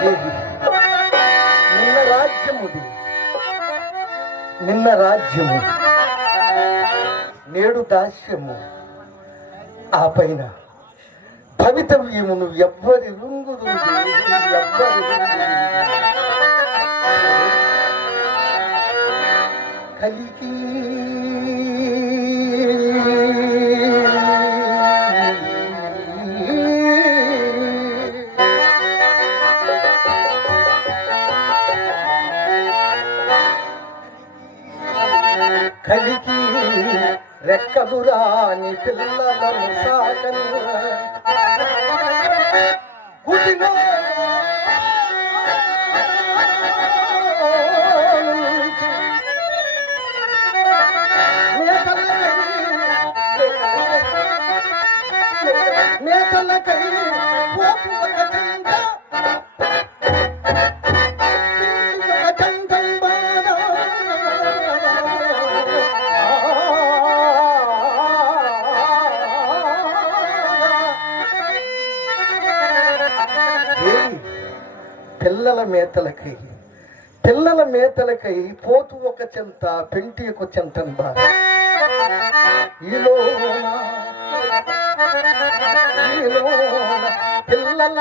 దేవి నిన్న రాజ్యముది. నిన్న రాజ్యము నేడు దాస్యము. ఆ పైన భవితవ్యమును ఎవ్వరి రుంగుదు ఎవ్వరి కలిగి కలిగి రెక్కలు రాని పిల్లలను సాకను గుడిలో నుంచి నేతలకై పోపు పిల్లల మేతలకై పిల్లల మేతలకై పోతు ఒక చెంత పెంటి ఒక చెంత బా. పిల్లల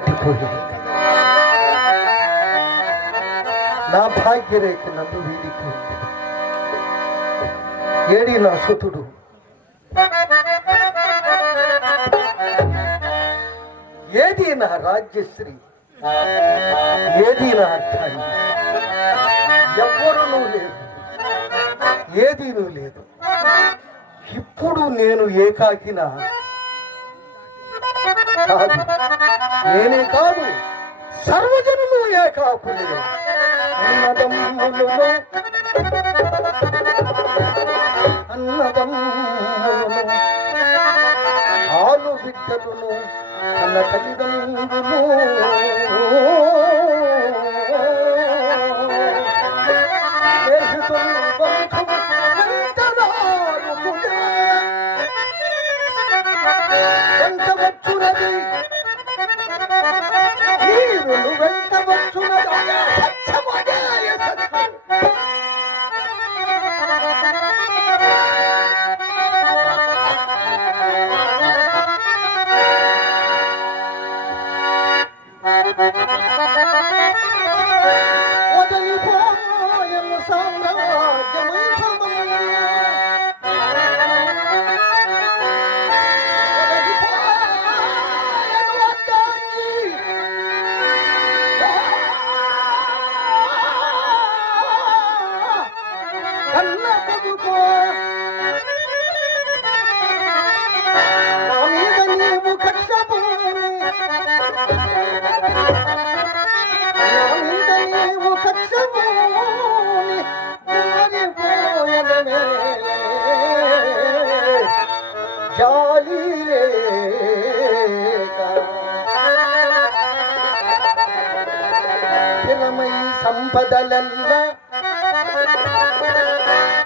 దాటిపోయి నా భాగ్యరేఖ నన్ను వీడిపోయింది ఏడి నా సుతుడు ఏది నా రాజ్యశ్రీ? ఏది నా అర్థాన్ని ఎవ్వరు లేదు ఏది నువ్వు లేదు. ఇప్పుడు నేను ఏకాకిన కాదు. నేనే కాదు. సర్వజనులు ఏకాకులు అన్నదమ్ములు అన్నదమ్ములను ఆలు బిడ్డలను కన్న తల్లిదండ్రులు. వచ్చునది నీరులు వెంట వచ్చునది అదే స్థిరమై సంపదలల్ల.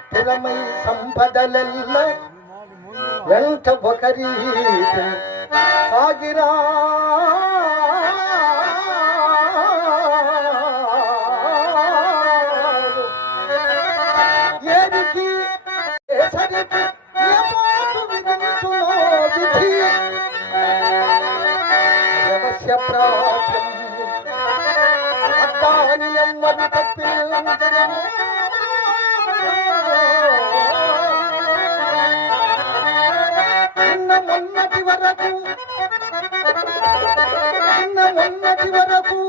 స్థిరమై సంపదలల్ల. వెంట ఒకరి సాగిరా. మొన్నటి వరకు. నిన్న మొన్నటి వరకు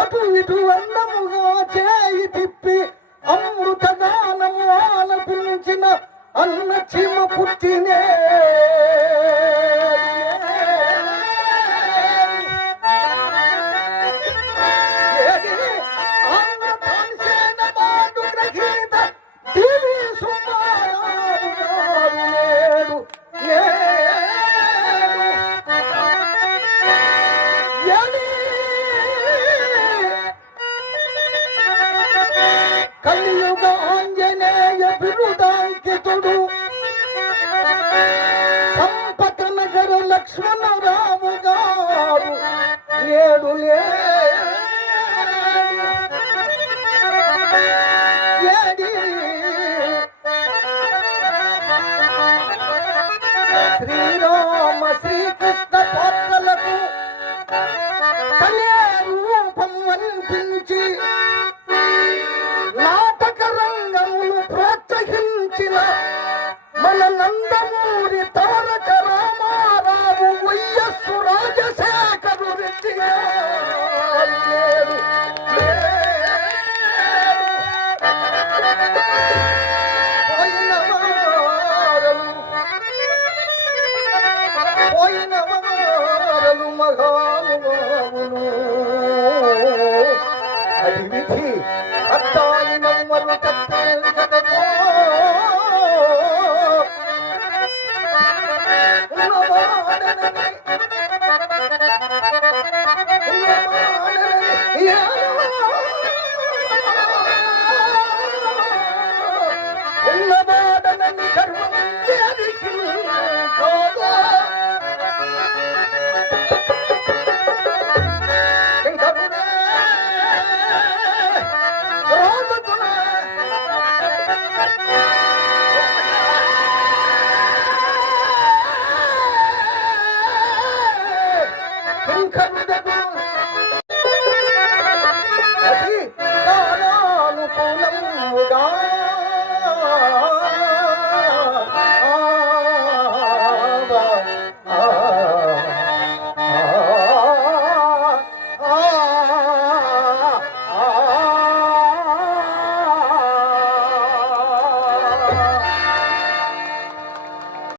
అటు ఇటు అన్నముగా చేయి తిప్పి అమృత దానము ఆలపించిన అన్న చీమ పుట్టినే. కలియుగ ఆంజనేయ బిరుదాంకితుడు సంపత నగర లక్ష్మణరావు గారు ఏడు ఏడి నందమూరి తారక రామారావు వైఎస్ రాజశేఖరు మహానుభావులు. అది విధి అత్తాయి